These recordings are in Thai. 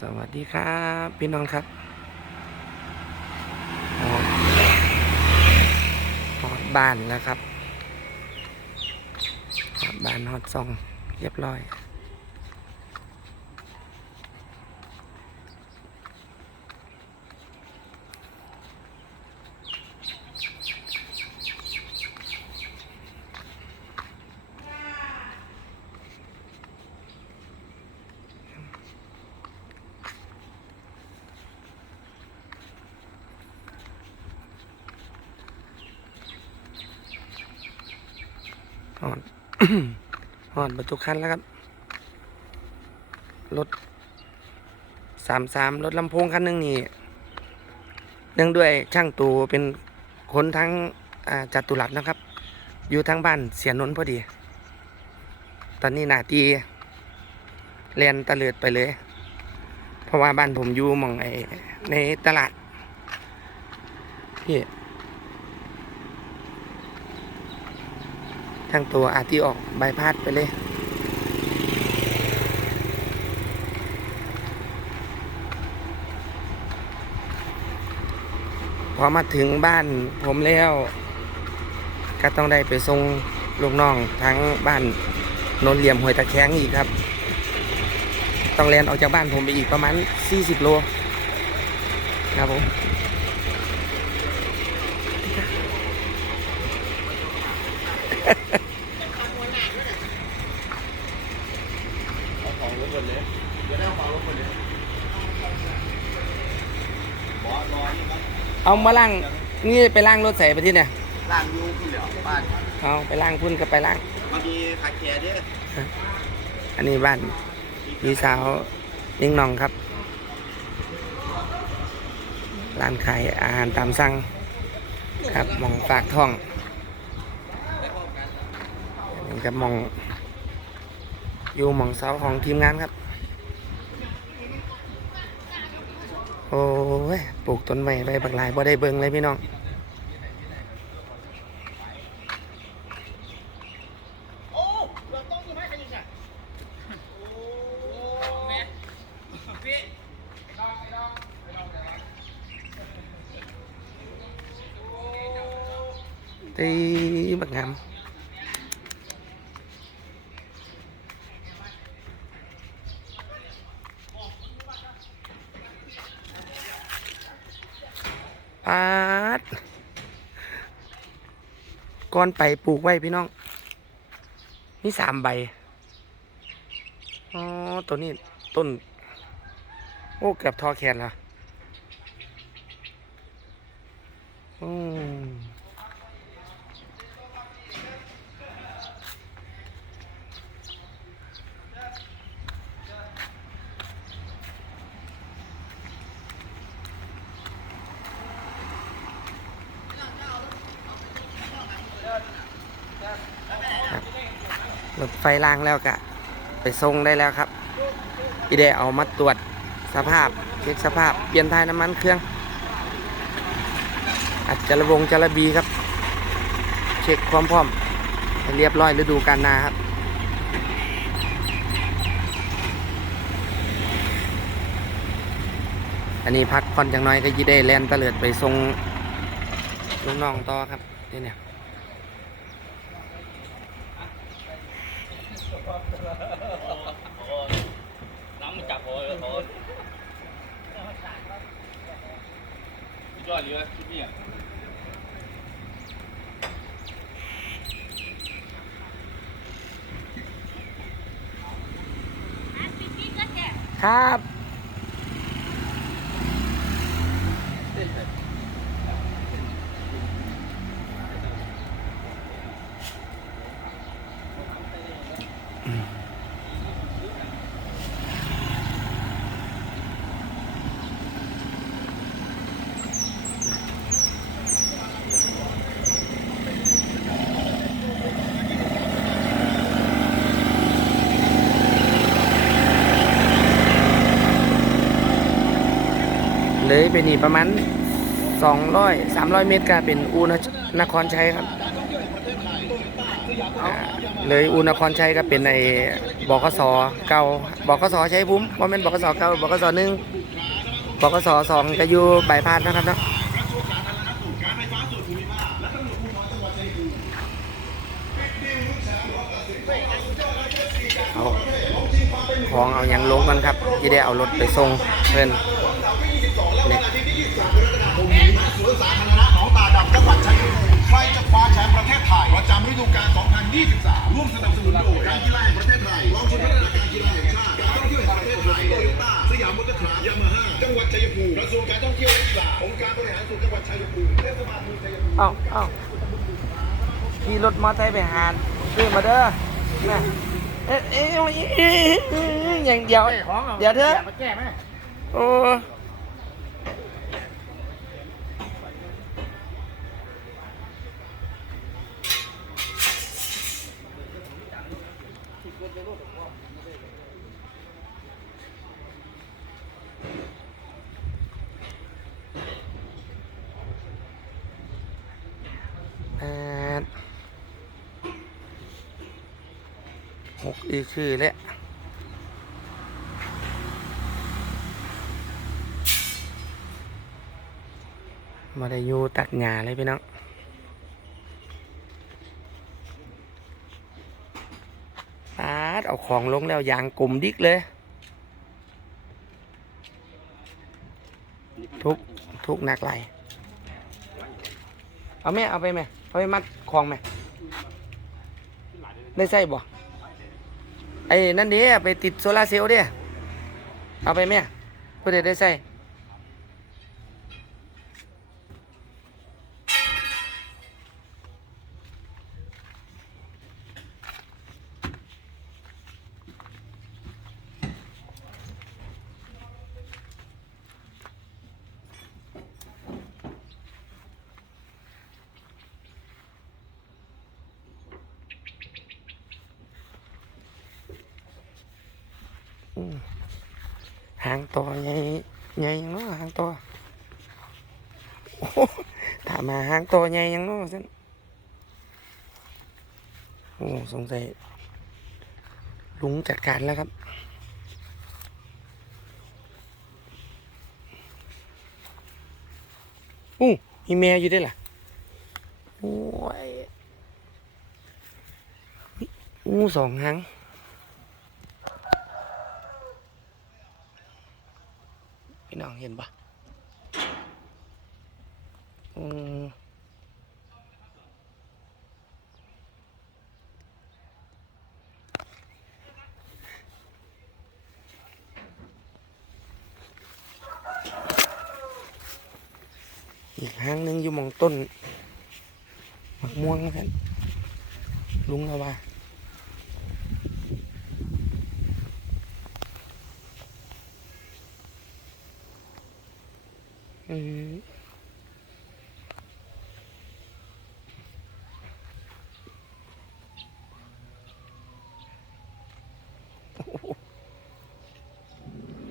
สวัสดีครับพี่น้องครับออกฮอดบ้านแล้วครับฮอดบ้านฮอดซองเรียบร้อย หอดหอดประตูคันแล้วครับ รถสามสามรถลำโพงคันหนึ่งนี่เนื่องด้วยช่างตูเป็นคนทั้งจัตุรัสนะครับ อยู่ทางบ้านเสียนนพอดี ตอนนี้หนาตีเรียนตะเลิดไปเลย เพราะว่าบ้านผมอยู่มองไอในตลาดพี่ ทางตัวอาที่ออกใบพัดไปเลย พอมาถึงบ้านผมแล้ว ก็ต้องได้ไปส่งลูกน้องทั้งบ้านโนนเหลี่ยมห้วยตะแคงอีกครับ ต้องแลนออกจากบ้านผมไปอีกประมาณ 40 โลครับผม เอาของ รถบนเลยเดี๋ยวได้เอาของรถบนเลยบอสรอนี่ครับเอามาล่างนี่ไปล่างรถใส่ไปที่เนี่ยล่างยูคุณเหลียวบ้านเอาไปล่างพุ่นก็ไปล่างมันมีขาแคร์ด้วยอันนี้บ้านพี่สาวนิ่งหนองครับ ร้านขายอาหารตามสั่งครับหมองฝากท้องอันนี้กับหมอง อยู่หม่องเสาของทีมงานครับ โอ้ย ปลูกต้นไม้ใบบักหลายบ่ได้เบิ่งเลยพี่น้องตีบักงาม ปาดก่อนไปปลูกไว้พี่น้อง นี่สามใบ อ๋อ ตัวนี้ต้น โอ้เกือบทอแขนแล้วอืม รถไฟรางแล้วกะไปส่งได้แล้วครับอีเดเอามาตรวจสภาพเช็คสภาพเปลี่ยนทายน้ำมันเครื่องอาจจะระวงจะระบีครับ เช็คความพร้อมให้เรียบร้อยฤดูกาลนาครับอันนี้พักผ่อนจังน้อยก็ยี่ได้แลนตะเลิดไปส่งลูกน้องต่อครับนี่เนี่ย น้ำมันจับโอ้ยโอ้ย ยอดเลยชุดนี้ครับ เลยไปนี่ประมาณ200 300 เมตรก็เป็นอูนนครชัยครับเลยอุนครชัยก็เป็นในบกสเก่าบกสใชัยภูมิว่าเป็นบกสเก่าบกสหนึ่งบกสสองจะอยู่ใบพาดนะครับเนาะเอาของเอาอย่างลงกันครับที่ได้เอารถไปส่งเพื่อน วัดชัยภูมิใครจะคว้าแชมป์ประเทศไทยประจำฤดูกาล 2023 ร่วมสนับสนุนโดยการกีฬาแห่งประเทศไทยกองทุนพัฒนาการกีฬาแห่งชาติการท่องเที่ยวแห่งประเทศไทยโตโยต้าสยามมอเตอร์คลาสยามาฮ่าจังหวัดชัยภูมิกระทรวงการท่องเที่ยวและกีฬาองค์การบริหารส่วนจังหวัดชัยภูมิเทศบาลเมืองชัยภูมิเอ้าเอ้าขี่รถมอเตอร์ไซค์ไปหานซื้อมาเด้อแม่เอ๊ะเอ๊ะเอ๊ะเอ๊ะเอ๊ะอย่างเดียวเดี๋ยวเถอะมาแก้ไหมโอ้แปด หกอีคือแล้วมาได้อยู่ตัดหญ้าเลยพี่น้องปาดเอาของลงแล้วยางกลุ่มดิกเลย ทุกทุกหนักไหลเอาแม่เอาไปไหมเอาไปมัดของไหมได้ใส่บ่ ไอ้นั่นเด้ไปติดโซลาเซลล์เด้เอาไปแม่เพื่อได้ใส่ หางตัวใหญ่ใหญ่ยังเนาะหางตัวโอ้ถามมาหางตัวใหญ่ยังเนาะซั่นโอ้สงสัยลุงจัดการแล้วครับอู้มีแมวอยู่ด้วยล่ะโอ้ยอู้สองหาง พี่น้องเห็นปะอืมอีกห้างหนึงอยู่มองต้นมักม่วงนะครับลุงเราว่า อืม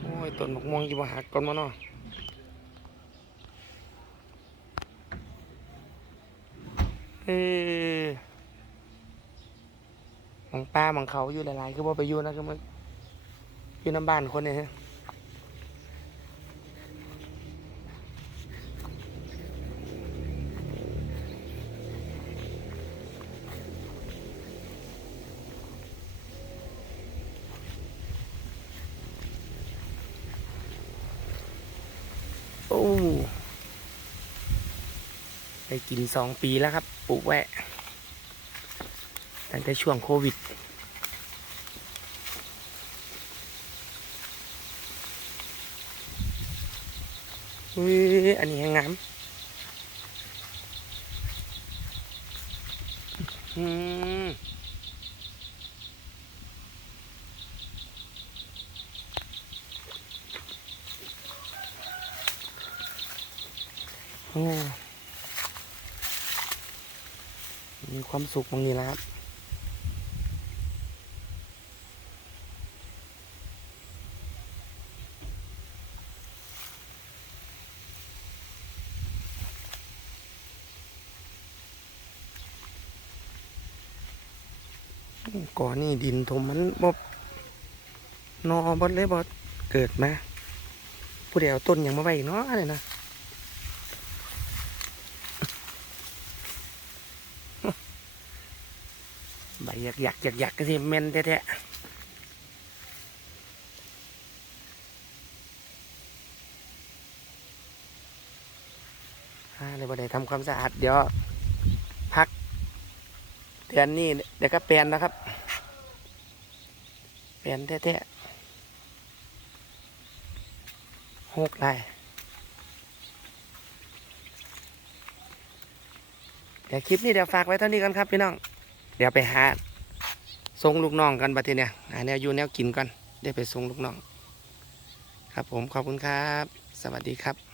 โอ้ยต้นมะม่วงอยู่มาหักก่อนมาเนาะเออมองป้ามองเขาอยู่หลายๆคือว่าไปอยู่นะคือมันอยู่น้ำบ้านคนเนี่ยฮะ ไปกินสองปีแล้วครับปลูกแวะตั้งแต่ช่วงโควิด อุ้ยอันนี้ยังงามอืมโอ้ มีความสุขตรงนี้แล้วครับก่อนนี่ดินถมมันบ่นอบ่เลยบ่เกิดมาผู้เดียวต้นยังมาไว้อีกเนาะเนี่ยนะ ใบหยักหยักหยักหยักก็สิเมนแท้ๆอ่าเลยบ่ไดทำความสะอาดเดี๋ยวพักเดือนนี้เดี๋ยวก็เปลี่ยนนะครับ เปลี่ยนแท้ๆหกไรเดี๋ยวคลิปนี้เดี๋ยวฝากไว้เท่านี้กันครับพี่น้อง เดี๋ยวไปหาส่งลูกน้องกันบัดทีเนี่ยหาแนวอยู่แนวกินก่อนเดี๋ยวไปส่งลูกน้อง ครับผมขอบคุณครับ สวัสดีครับ